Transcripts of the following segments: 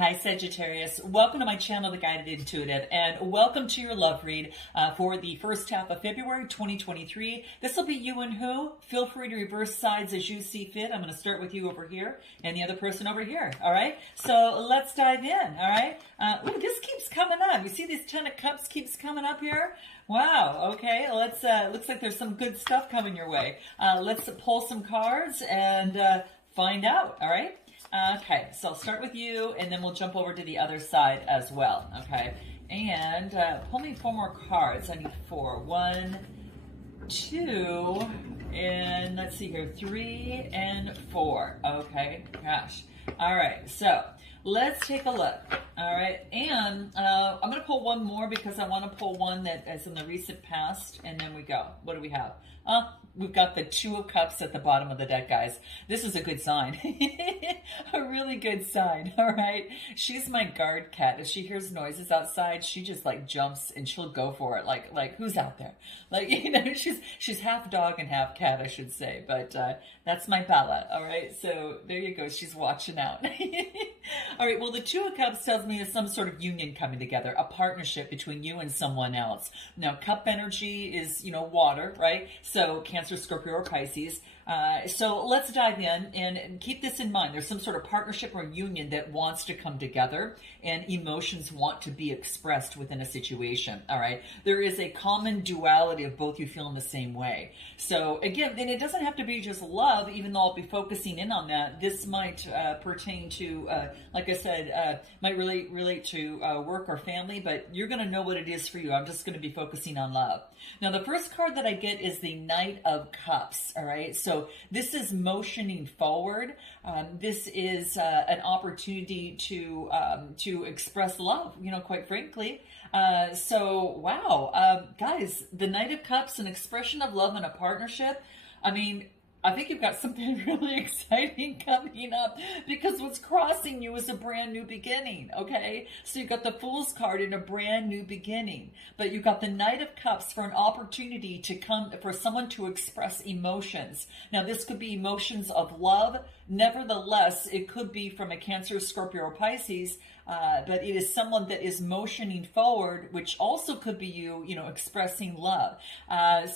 Hi Sagittarius, welcome to my channel, The Guided Intuitive, and welcome to your love read for the first half of February 2023. This will be you and who. Feel free to reverse sides as you see fit. I'm going to start with you over here and the other person over here, all right? So let's dive in, all right? Ooh, this keeps coming up. You see this Ten of Cups keeps coming up here? Wow, okay, let's, looks like there's some good stuff coming your way. Let's pull some cards and find out, all right? Okay, so I'll start with you, and then we'll jump over to the other side as well, okay? And pull me 4 more cards. I need 4. 1, 2, and let's see here, 3 and 4. Okay, gosh. All right, so let's take a look. All right, and I'm going to pull one more because I want to pull one that is in the recent past, and then we go. What do we have? We've got the Two of Cups at the bottom of the deck, guys. This is a good sign. A really good sign, all right? She's my guard cat. If she hears noises outside, she just like jumps and she'll go for it. Like who's out there? Like, you know, she's half dog and half cat, I should say. But that's my Bella, all right? So there you go. She's watching out. All right, well, the Two of Cups tells me there's some sort of union coming together, a partnership between you and someone else. Now, cup energy is, you know, water, right? So Cancer, Scorpio, or Pisces. So let's dive in and keep this in mind. There's some sort of partnership or union that wants to come together, and emotions want to be expressed within a situation, all right? There is a common duality of both you feeling the same way. So again, and it doesn't have to be just love, even though I'll be focusing in on that. This might pertain to, like I said, might relate to work or family, but you're going to know what it is for you. I'm just going to be focusing on love. Now, the first card that I get is the Knight of Cups, all right? So this is motioning forward. This is an opportunity to express love, you know, quite frankly. So, wow, guys, the Knight of Cups, an expression of love and a partnership. I mean, I think you've got something really exciting coming up because what's crossing you is a brand new beginning, okay? So you've got the Fool's card in a brand new beginning, but you've got the Knight of Cups for an opportunity to come, for someone to express emotions. Now, this could be emotions of love. Nevertheless, it could be from a Cancer, Scorpio, or Pisces, but it is someone that is motioning forward, which also could be you, you know, expressing love.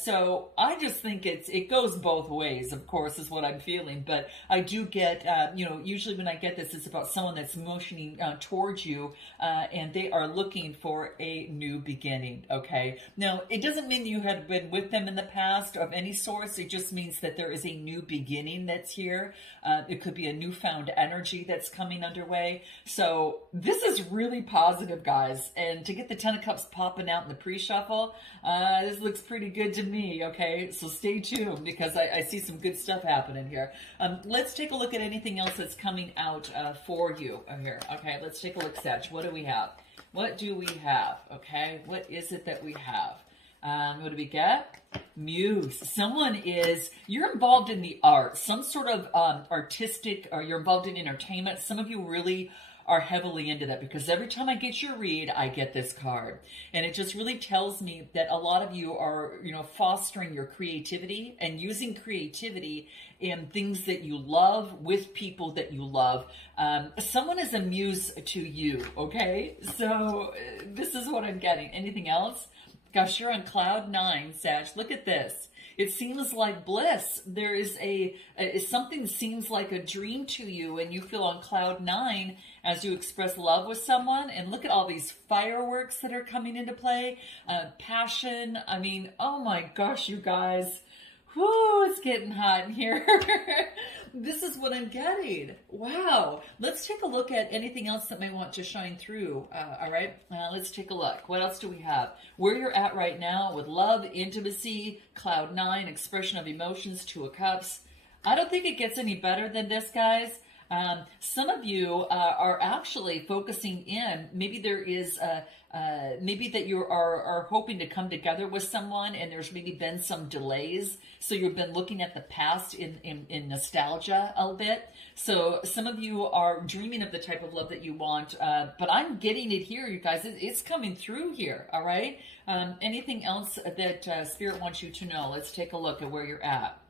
So I just think it goes both ways, of course, is what I'm feeling. But I do get, you know, usually when I get this, it's about someone that's motioning towards you, and they are looking for a new beginning, okay? Now, it doesn't mean you had been with them in the past of any source. It just means that there is a new beginning that's here. It could be a newfound energy that's coming underway. So this is really positive, guys. And to get the Ten of Cups popping out in the pre-shuffle, this looks pretty good to me, okay? So stay tuned because I see some good stuff happening here. Let's take a look at anything else that's coming out for you here. Okay, let's take a look, Sag. What do we have? What do we have? Okay, what is it that we have? What do we get? Muse. Someone is, you're involved in the arts, some sort of artistic, or you're involved in entertainment. Some of you really are heavily into that because every time I get your read, I get this card. And it just really tells me that a lot of you are, you know, fostering your creativity and using creativity in things that you love with people that you love. Someone is a muse to you, okay? So this is what I'm getting. Anything else? Gosh, you're on cloud 9, Sag. Look at this. It seems like bliss. There is something seems like a dream to you, and you feel on cloud 9 as you express love with someone. And look at all these fireworks that are coming into play. Passion. I mean, oh my gosh, you guys. Whoo, it's getting hot in here. This is what I'm getting. Wow. Let's take a look at anything else that may want to shine through. All right. Let's take a look. What else do we have? Where you're at right now with love, intimacy, cloud 9, expression of emotions, Two of Cups. I don't think it gets any better than this, guys. Some of you are actually focusing in. Maybe there is maybe that you are hoping to come together with someone, and there's maybe been some delays. So you've been looking at the past in nostalgia a bit. So some of you are dreaming of the type of love that you want, but I'm getting it here, you guys. It's coming through here, all right? Anything else that Spirit wants you to know? Let's take a look at where you're at.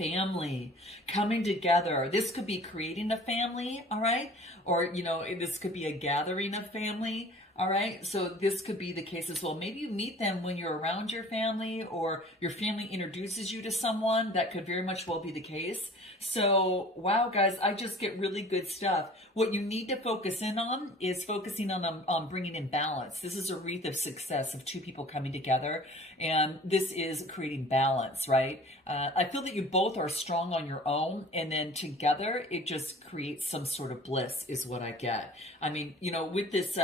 family coming together. This could be creating a family, all right? Or, you know, this could be a gathering of family. All right, so this could be the case as well. Maybe you meet them when you're around your family, or your family introduces you to someone. That could very much well be the case. So, wow, guys, I just get really good stuff. What you need to focus in on is focusing on bringing in balance. This is a wreath of success of two people coming together, and this is creating balance, right? I feel that you both are strong on your own, and then together it just creates some sort of bliss is what I get. I mean, you know, with this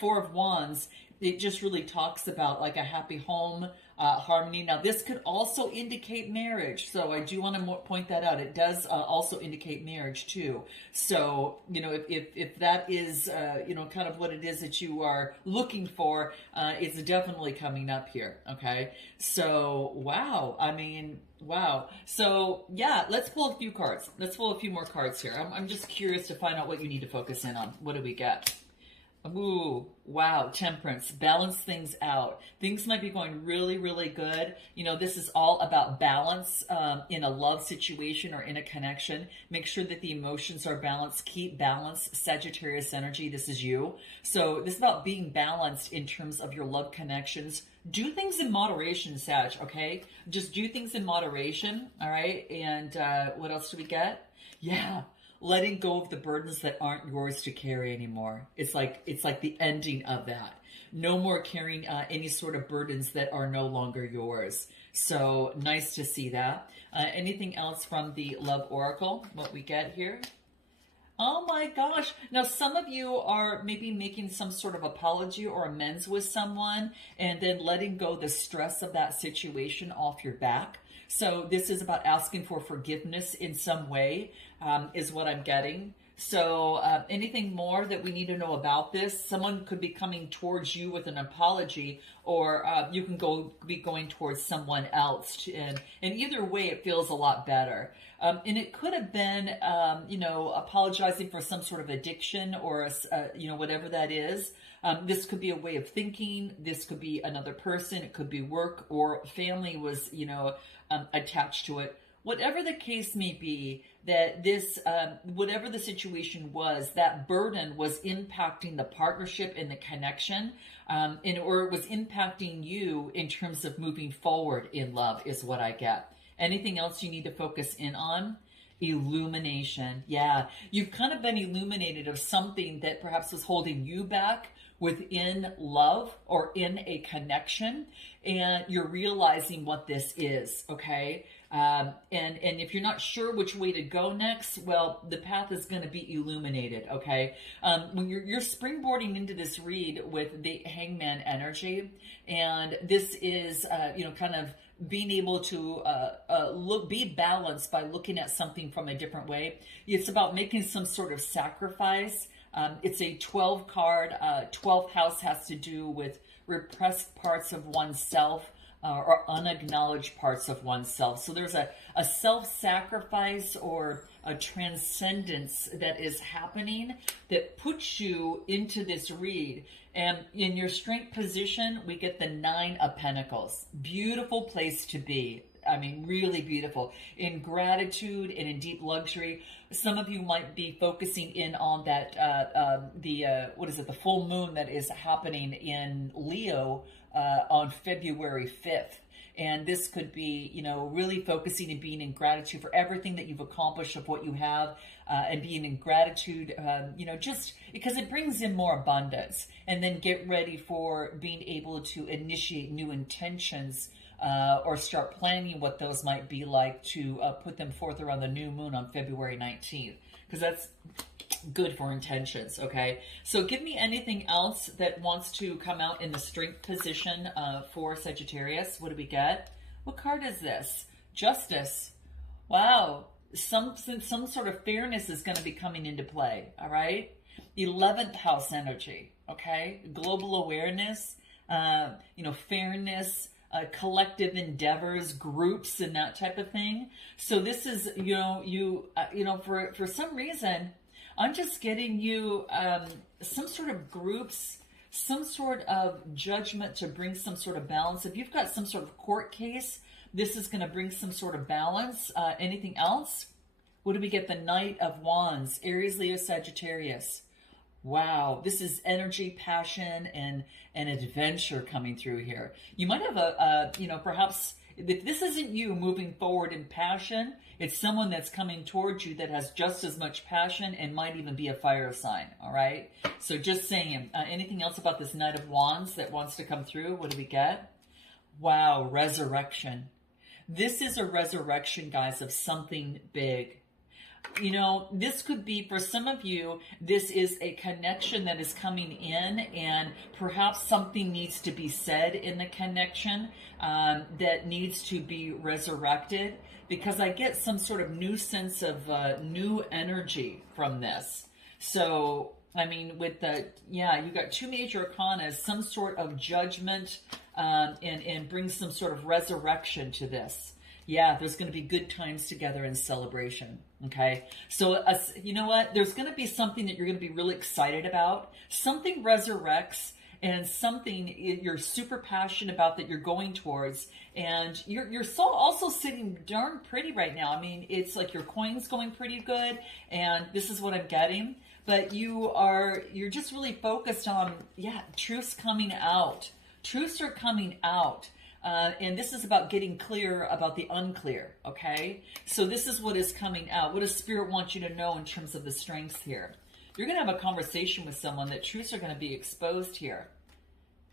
Four of Wands, it just really talks about like a happy home, harmony. Now, this could also indicate marriage. So I do want to point that out. It does also indicate marriage too. So, you know, if that is, you know, kind of what it is that you are looking for, it's definitely coming up here. Okay. So, wow. I mean, wow. So, yeah, let's pull a few cards. Let's pull a few more cards here. I'm just curious to find out what you need to focus in on. What do we get? Ooh, wow, Temperance, balance things out. Things might be going really, really good. You know, this is all about balance in a love situation or in a connection. Make sure that the emotions are balanced. Keep balance. Sagittarius energy, this is you. So this is about being balanced in terms of your love connections. Do things in moderation, Sag, okay? Just do things in moderation, all right? And what else do we get? Yeah. Letting go of the burdens that aren't yours to carry anymore. It's like the ending of that. No more carrying any sort of burdens that are no longer yours. So nice to see that. Anything else from the Love Oracle? What we get here? Oh my gosh. Now, some of you are maybe making some sort of apology or amends with someone and then letting go the stress of that situation off your back. So this is about asking for forgiveness in some way, is what I'm getting. So anything more that we need to know about this? Someone could be coming towards you with an apology, or you can be going towards someone else. And either way, it feels a lot better. And it could have been, you know, apologizing for some sort of addiction or, you know, whatever that is. This could be a way of thinking. This could be another person. It could be work or family was, you know, attached to it. Whatever the case may be, that this, whatever the situation was, that burden was impacting the partnership and the connection, or it was impacting you in terms of moving forward in love is what I get. Anything else you need to focus in on? Illumination. Yeah, you've kind of been illuminated of something that perhaps was holding you back within love or in a connection, and you're realizing what this is, okay? And if you're not sure which way to go next, well, the path is going to be illuminated, okay? When you're springboarding into this read with the Hangman energy, and this is, you know, kind of being able to be balanced by looking at something from a different way. It's about making some sort of sacrifice. It's a 12 card. 12th house has to do with repressed parts of oneself, or unacknowledged parts of oneself. So there's a self-sacrifice or a transcendence that is happening that puts you into this read. And in your strength position, we get the 9 of Pentacles. Beautiful place to be. I mean, really beautiful. In gratitude and in deep luxury. Some of you might be focusing in on that, what is it, the full moon that is happening in Leo on February 5th. And this could be, you know, really focusing and being in gratitude for everything that you've accomplished of what you have, and being in gratitude, you know, just because it brings in more abundance. And then get ready for being able to initiate new intentions, or start planning what those might be like to put them forth around the new moon on February 19th. Because that's good for intentions, okay? So give me anything else that wants to come out in the strength position for Sagittarius. What do we get? What card is this? Justice. Wow. Some sort of fairness is going to be coming into play, all right? 11th house energy, okay? Global awareness, you know, fairness, collective endeavors, groups, and that type of thing. So this is, you know, for some reason, I'm just getting you some sort of groups, some sort of judgment to bring some sort of balance. If you've got some sort of court case This is going to bring some sort of balance. Anything else? What do we get? The Knight of Wands, Aries, Leo, Sagittarius. Wow, this is energy, passion, and adventure coming through here. You might have perhaps if this isn't you moving forward in passion, it's someone that's coming towards you that has just as much passion and might even be a fire sign, all right? So just saying, anything else about this Knight of Wands that wants to come through? What do we get? Wow, resurrection. This is a resurrection, guys, of something big. You know, this could be, for some of you, this is a connection that is coming in, and perhaps something needs to be said in the connection that needs to be resurrected, because I get some sort of new sense of new energy from this. So, I mean, with the, you got two major arcana, some sort of judgment and bring some sort of resurrection to this. Yeah, there's going to be good times together in celebration, okay? So, you know what? There's going to be something that you're going to be really excited about. Something resurrects, and something you're super passionate about that you're going towards. And you're so also sitting darn pretty right now. I mean, it's like your coin's going pretty good, and this is what I'm getting. But you're just really focused on, truths coming out. Truths are coming out. And this is about getting clear about the unclear, okay? So this is what is coming out. What does Spirit want you to know in terms of the strengths here? You're going to have a conversation with someone that truths are going to be exposed here.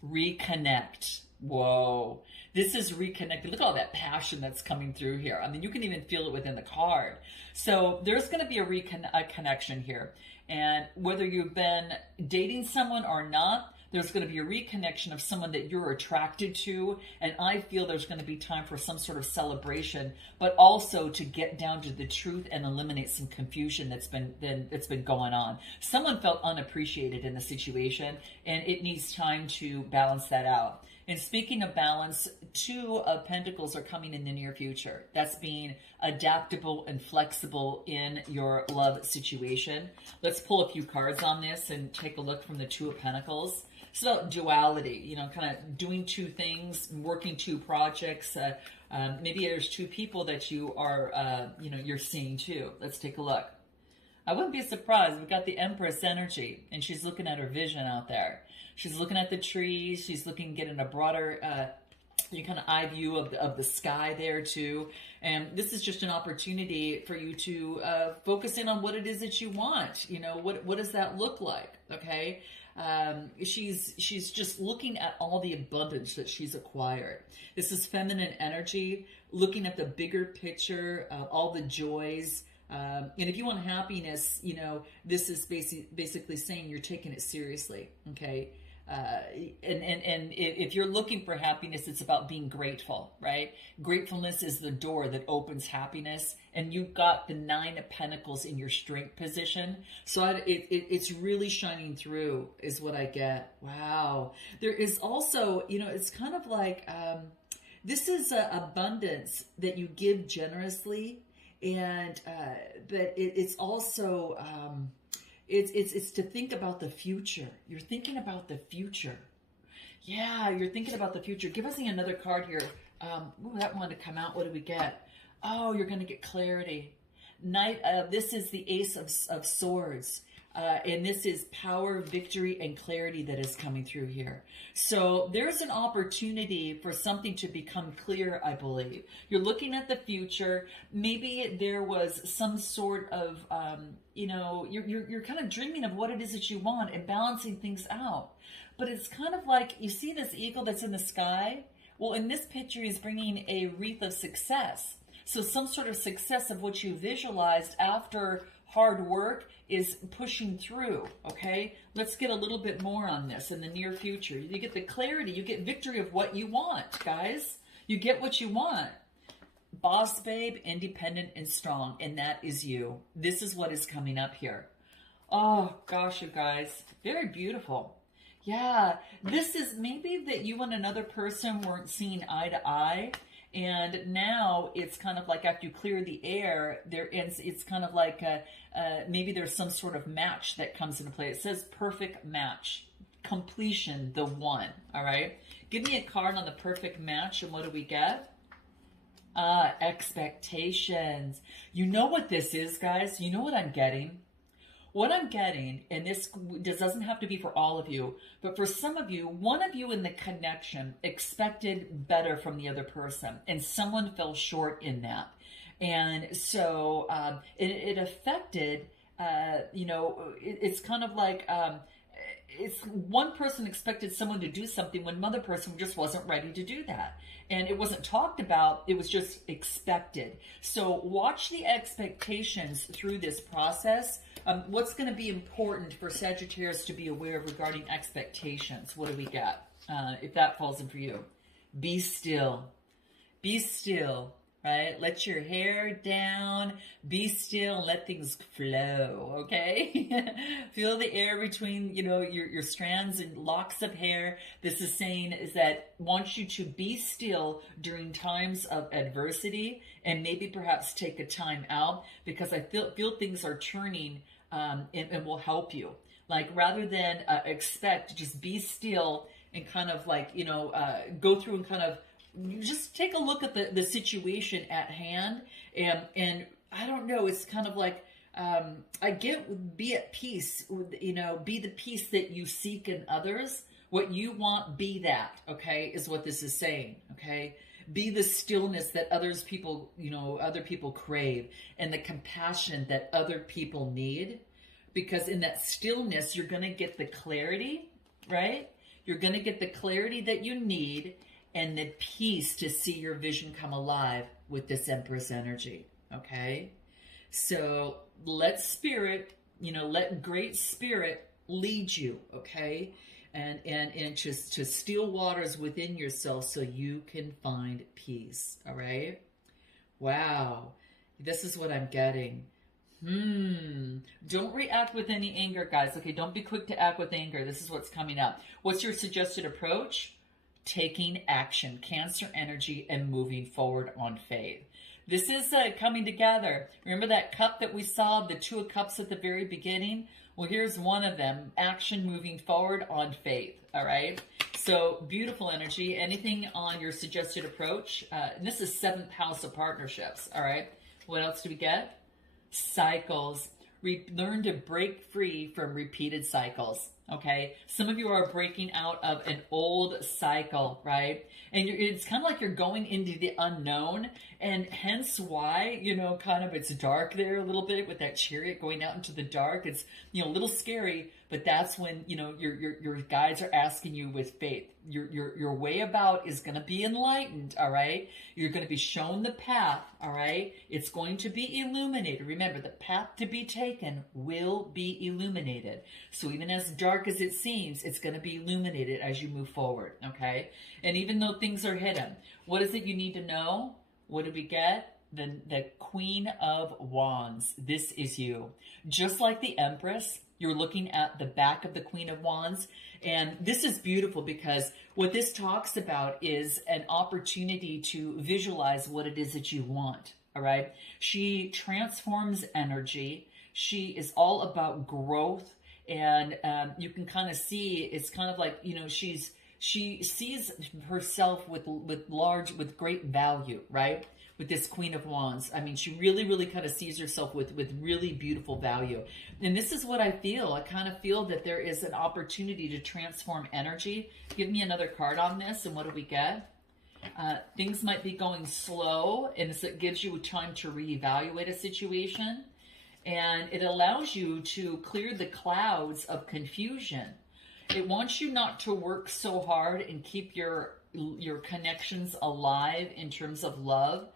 Reconnect. Whoa. This is reconnected. Look at all that passion that's coming through here. I mean, you can even feel it within the card. So there's going to be a connection here. And whether you've been dating someone or not, there's going to be a reconnection of someone that you're attracted to, and I feel there's going to be time for some sort of celebration, but also to get down to the truth and eliminate some confusion that's been going on. Someone felt unappreciated in the situation, and it needs time to balance that out. And speaking of balance, 2 of Pentacles are coming in the near future. That's being adaptable and flexible in your love situation. Let's pull a few cards on this and take a look from the 2 of Pentacles. It's about duality, you know, kind of doing 2 things, working 2 projects. Maybe there's 2 people that you are, you're seeing too. Let's take a look. I wouldn't be surprised. We've got the Empress energy, and she's looking at her vision out there. She's looking at the trees. She's looking, getting a broader kind of eye view of the sky there too. And this is just an opportunity for you to focus in on what it is that you want. You know, what does that look like? Okay. She's just looking at all the abundance that she's acquired. This is feminine energy, looking at the bigger picture, all the joys. And if you want happiness, you know, this is basically saying you're taking it seriously. Okay. And if you're looking for happiness, it's about being grateful, right? Gratefulness is the door that opens happiness, and you've got the 9 of Pentacles in your strength position. So it's really shining through is what I get. Wow. There is also, you know, it's kind of like, this is abundance that you give generously, and, but it's also, it's to think about the future. You're thinking about the future. Yeah, you're thinking about the future. Give us another card here. That one to come out. What do we get? Oh, you're going to get clarity. This is the Ace of Swords. And this is power, victory, and clarity that is coming through here. So there's an opportunity for something to become clear, I believe. You're looking at the future. Maybe there was some sort of, you're kind of dreaming of what it is that you want and balancing things out. But it's kind of like, you see this eagle that's in the sky? Well, in this picture, he's bringing a wreath of success. So some sort of success of what you visualized after hard work is pushing through, okay? Let's get a little bit more on this in the near future. You get the clarity, you get victory of what you want, guys. You get what you want. Boss babe, independent and strong, and that is you. This is what is coming up here. Oh, gosh, you guys. Very beautiful. Yeah, this is maybe that you and another person weren't seeing eye to eye. And now it's kind of like after you clear the air, it's kind of like maybe there's some sort of match that comes into play. It says perfect match, completion, the one. All right. Give me a card on the perfect match, and what do we get? Expectations. You know what this is, guys? You know what I'm getting? What I'm getting, and this doesn't have to be for all of you, but for some of you, one of you in the connection expected better from the other person, and someone fell short in that. And so it affected, it's kind of like, it's one person expected someone to do something when another person just wasn't ready to do that. And it wasn't talked about, it was just expected. So watch the expectations through this process. What's going to be important for Sagittarius to be aware of regarding expectations? What do we got? If that falls in for you. Be still. Be still. Right? Let your hair down, be still, and let things flow, okay? Feel the air between, your strands and locks of hair. This is saying is that wants you to be still during times of adversity and maybe perhaps take a time out, because I feel things are turning and will help you. Like, rather than expect, just be still and kind of like, go through and kind of just take a look at the situation at hand, and I don't know, it's kind of like, be at peace, be the peace that you seek in others. What you want, be that, okay, is what this is saying, okay? Be the stillness that other people crave, and the compassion that other people need, because in that stillness, you're going to get the clarity, right? You're going to get the clarity that you need, and the peace to see your vision come alive with this Empress energy, okay? So let spirit, let great spirit lead you, okay? And just to still waters within yourself so you can find peace, all right? Wow, this is what I'm getting. Don't react with any anger, guys, okay? Don't be quick to act with anger. This is what's coming up. What's your suggested approach? Taking action, Cancer energy, and moving forward on faith. This is coming together. Remember that cup that we saw, the Two of Cups at the very beginning? Well, here's one of them, action, moving forward on faith, all right? So beautiful energy. Anything on your suggested approach? And this is 7th house of partnerships, all right? What else do we get? Cycles. Learn to break free from repeated cycles. Okay, some of you are breaking out of an old cycle, right? And it's kind of like you're going into the unknown, and hence why, kind of it's dark there a little bit with that chariot going out into the dark. It's, a little scary, but that's when, your guides are asking you with faith. Your way about is going to be enlightened, all right? You're going to be shown the path, all right? It's going to be illuminated. Remember, the path to be taken will be illuminated. So even as dark as it seems, it's going to be illuminated as you move forward, okay? And even though things are hidden, what is it you need to know? What did we get? The Queen of Wands. This is you. Just like the Empress, you're looking at the back of the Queen of Wands. And this is beautiful because what this talks about is an opportunity to visualize what it is that you want, all right? She transforms energy. She is all about growth. And you can kind of see, it's kind of like, she sees herself with great value, right? With this Queen of Wands. I mean, she really, really kind of sees herself with really beautiful value. And this is what I feel. I kind of feel that there is an opportunity to transform energy. Give me another card on this, and what do we get? Things might be going slow, and it gives you time to reevaluate a situation. And it allows you to clear the clouds of confusion. It wants you not to work so hard and keep your connections alive in terms of love.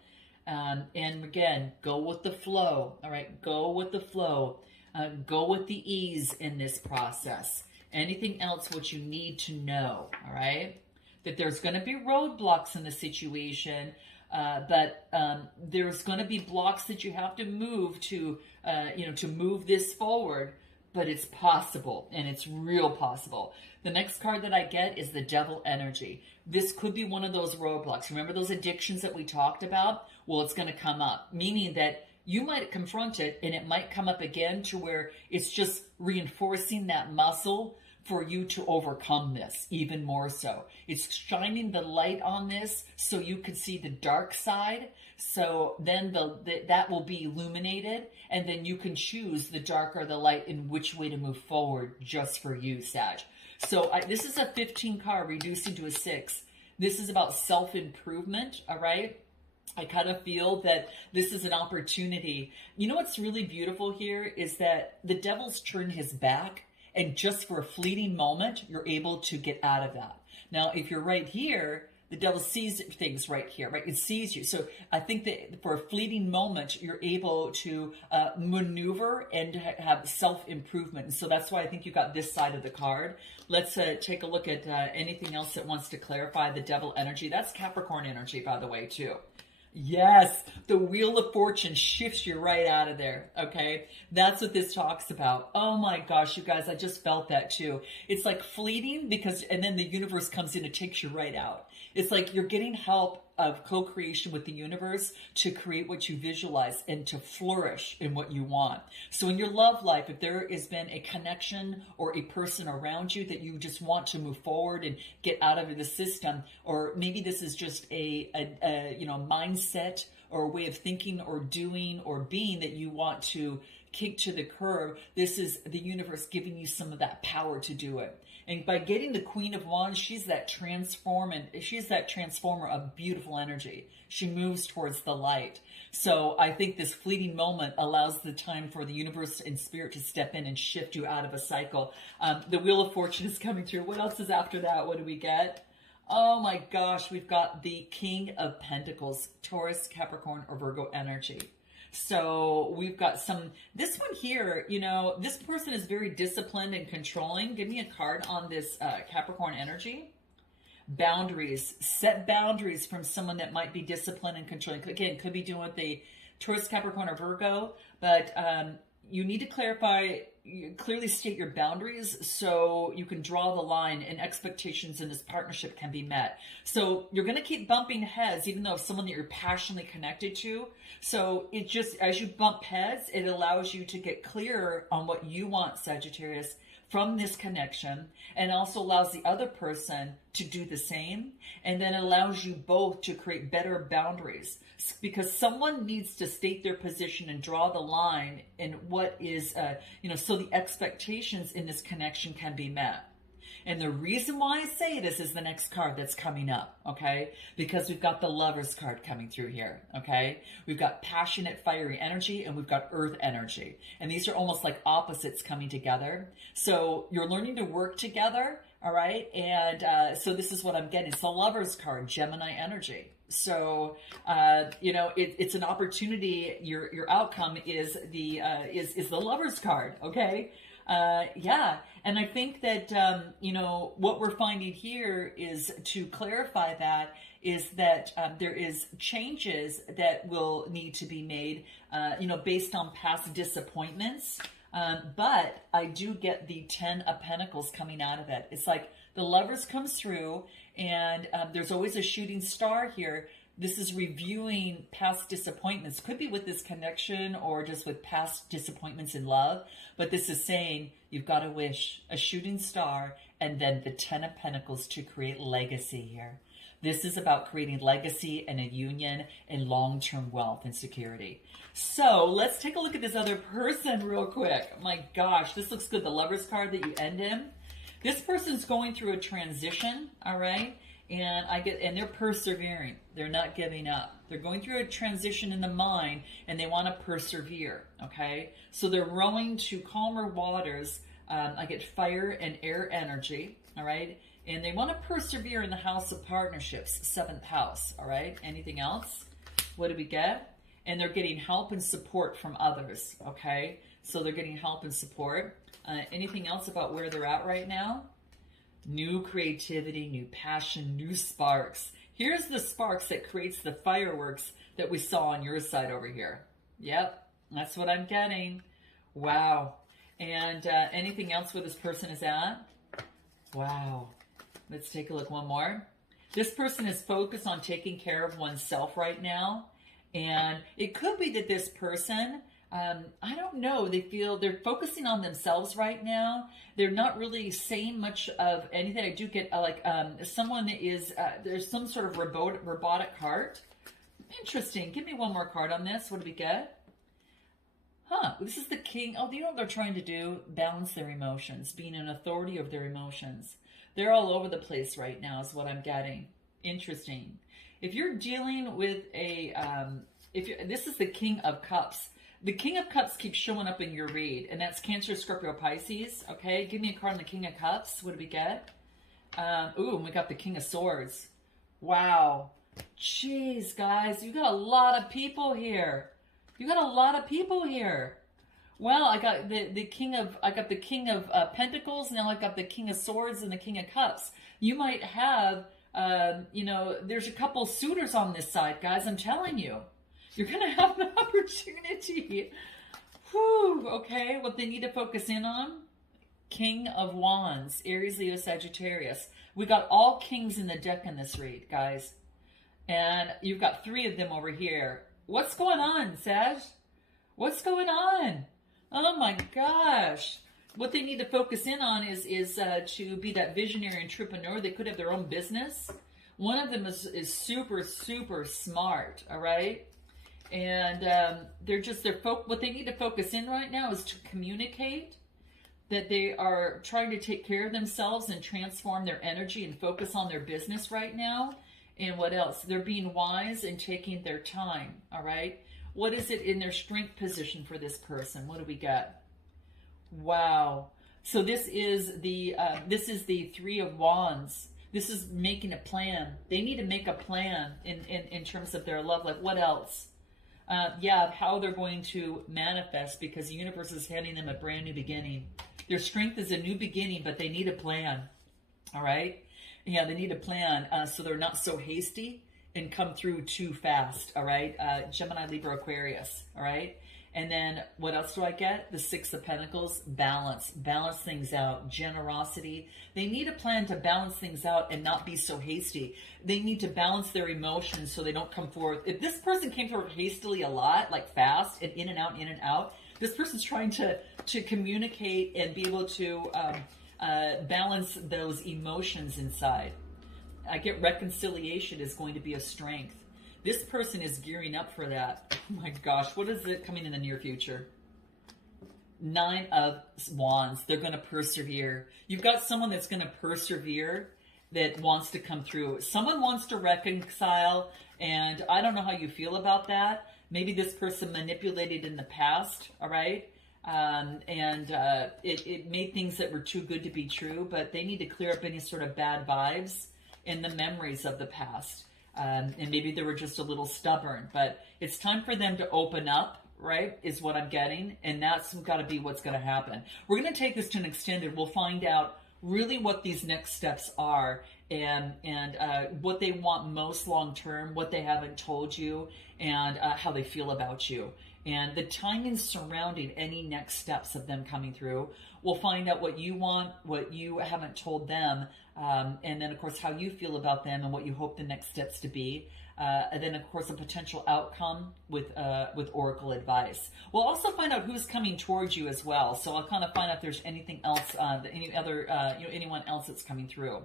And again, go with the flow, all right? Go with the flow. Go with the ease in this process. Anything else what you need to know, all right? That there's going to be roadblocks in the situation, but there's going to be blocks that you have to move to move this forward. But it's possible, and it's real possible. The next card that I get is the Devil energy. This could be one of those roadblocks. Remember those addictions that we talked about? Well, it's going to come up, meaning that you might confront it, and it might come up again to where it's just reinforcing that muscle for you to overcome this even more so. It's shining the light on this so you can see the dark side. So then that will be illuminated, and then you can choose the dark or the light in which way to move forward just for you, Sag. So this is a 15 card reducing to a 6. This is about self-improvement, all right? I kind of feel that this is an opportunity. You know what's really beautiful here is that the devil's turned his back, and just for a fleeting moment, you're able to get out of that. Now, if you're right here, the devil sees things right here, right? It sees you. So I think that for a fleeting moment, you're able to maneuver and have self-improvement. And so that's why I think you got this side of the card. Let's take a look at anything else that wants to clarify the devil energy. That's Capricorn energy, by the way, too. Yes, the Wheel of Fortune shifts you right out of there, okay? That's what this talks about. Oh my gosh, you guys, I just felt that too. It's like fleeting and then the universe comes in and takes you right out. It's like you're getting help of co-creation with the universe to create what you visualize and to flourish in what you want. So in your love life, if there has been a connection or a person around you that you just want to move forward and get out of the system, or maybe this is just a mindset or a way of thinking or doing or being that you want to kick to the curb, this is the universe giving you some of that power to do it. And by getting the Queen of Wands, she's that transformer of beautiful energy. She moves towards the light. So I think this fleeting moment allows the time for the universe and spirit to step in and shift you out of a cycle. The Wheel of Fortune is coming through. What else is after that? What do we get? Oh my gosh, we've got the King of Pentacles, Taurus, Capricorn, or Virgo energy. So we've got this one here, this person is very disciplined and controlling. Give me a card on this Capricorn energy. Boundaries. Set boundaries from someone that might be disciplined and controlling. Again, could be doing with the Taurus, Capricorn, or Virgo, but you need to clearly state your boundaries so you can draw the line and expectations in this partnership can be met. So you're going to keep bumping heads, even though it's someone that you're passionately connected to. So it just, as you bump heads, it allows you to get clearer on what you want, Sagittarius, from this connection, and also allows the other person to do the same, and then allows you both to create better boundaries, because someone needs to state their position and draw the line in what is, so the expectations in this connection can be met. And the reason why I say this is the next card that's coming up, okay? Because we've got the Lovers card coming through here, okay? We've got passionate, fiery energy, and we've got earth energy. And these are almost like opposites coming together. So you're learning to work together, all right? And so this is what I'm getting. It's the Lovers card, Gemini energy. So, it's an opportunity. Your outcome is the Lovers card, okay? And I think that, what we're finding here is to clarify that is that there is changes that will need to be made, based on past disappointments. But I do get the 10 of Pentacles coming out of it. It's like the Lovers comes through, and there's always a shooting star here. This is reviewing past disappointments. Could be with this connection or just with past disappointments in love. But this is saying you've got to wish a shooting star and then the 10 of Pentacles to create legacy here. This is about creating legacy and a union and long-term wealth and security. So let's take a look at this other person real quick. My gosh, this looks good. The Lovers card that you end in. This person's going through a transition, all right? And they're persevering. They're not giving up. They're going through a transition in the mind, and they want to persevere, okay? So they're rowing to calmer waters. I get fire and air energy, all right? And they want to persevere in the house of partnerships, 7th house, all right? Anything else? What do we get? And they're getting help and support from others, okay? So they're getting help and support. Anything else about where they're at right now? New creativity, new passion, new sparks. Here's the sparks that creates the fireworks that we saw on your side over here. Yep, that's what I'm getting. Wow. And anything else where this person is at? Wow. Let's take a look one more. This person is focused on taking care of oneself right now. And it could be that this person I don't know. They feel they're focusing on themselves right now. They're not really saying much of anything. I do get someone is, there's some sort of robotic heart. Interesting. Give me one more card on this. What do we get? Huh. This is the king. Oh, you know what they're trying to do? Balance their emotions, being an authority of their emotions. They're all over the place right now is what I'm getting. Interesting. If you're dealing with this is the King of Cups. The King of Cups keeps showing up in your read, and that's Cancer, Scorpio, Pisces. Okay, give me a card on the King of Cups. What do we get? Ooh, and we got the King of Swords. Wow. Jeez, guys, you got a lot of people here. You got a lot of people here. Well, I got the King of Pentacles. Now I got the King of Swords and the King of Cups. You might have, there's a couple suitors on this side, guys. I'm telling you. You're going to have an opportunity. Whew, okay, what they need to focus in on? King of Wands, Aries, Leo, Sagittarius. We got all kings in the deck in this read, guys. And you've got 3 of them over here. What's going on, Sag? What's going on? Oh my gosh. What they need to focus in on is to be that visionary entrepreneur. They could have their own business. One of them is super, super smart, all right? And what they need to focus in right now is to communicate that they are trying to take care of themselves and transform their energy and focus on their business right now. And what else? They're being wise and taking their time, all right? What is it in their strength position for this person? What do we got? Wow. So this is the 3 of Wands. This is making a plan. They need to make a plan in terms of their love life. What else? How they're going to manifest, because the universe is handing them a brand new beginning. Their strength is a new beginning, but they need a plan. All right? Yeah, they need a plan so they're not so hasty and come through too fast. All right? Gemini, Libra, Aquarius. All right? And then what else do I get? The 6 of Pentacles, balance. Balance things out. Generosity. They need a plan to balance things out and not be so hasty. They need to balance their emotions so they don't come forward. If this person came forward hastily a lot, like fast and in and out, this person's trying to communicate and be able to balance those emotions inside. I get reconciliation is going to be a strength. This person is gearing up for that. Oh my gosh, what is it coming in the near future? 9 of Wands. They're going to persevere. You've got someone that's going to persevere, that wants to come through. Someone wants to reconcile, and I don't know how you feel about that. Maybe this person manipulated in the past, all right? It made things that were too good to be true, but they need to clear up any sort of bad vibes and the memories of the past. And maybe they were just a little stubborn, but it's time for them to open up, right, is what I'm getting. And that's got to be what's going to happen. We're going to take this to an extended. We'll find out really what these next steps are and what they want most long-term, what they haven't told you, and how they feel about you. And the timing surrounding any next steps of them coming through. We'll find out what you want, what you haven't told them, and then, of course, how you feel about them and what you hope the next steps to be. And then, of course, a potential outcome with Oracle advice. We'll also find out who's coming towards you as well. So I'll kind of find out if there's anything else, anyone else that's coming through.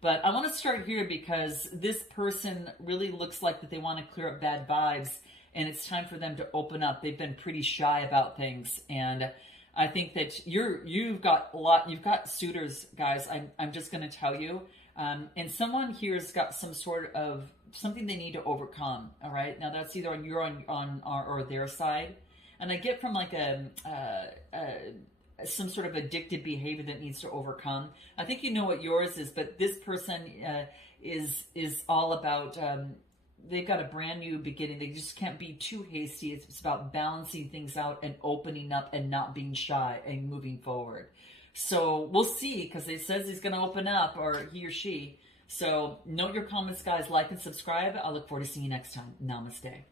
But I want to start here because this person really looks like that they want to clear up bad vibes, and it's time for them to open up. They've been pretty shy about things, and I think that you've got suitors, guys. I'm just going to tell you, and someone here's got some sort of something they need to overcome. All right, now that's either on or their side, and I get from like some sort of addictive behavior that needs to overcome. I think you know what yours is, but this person is all about. They've got a brand new beginning. They just can't be too hasty. It's about balancing things out and opening up and not being shy and moving forward. So we'll see, because it says he's going to open up, or he or she. So note your comments, guys. Like and subscribe. I'll look forward to seeing you next time. Namaste.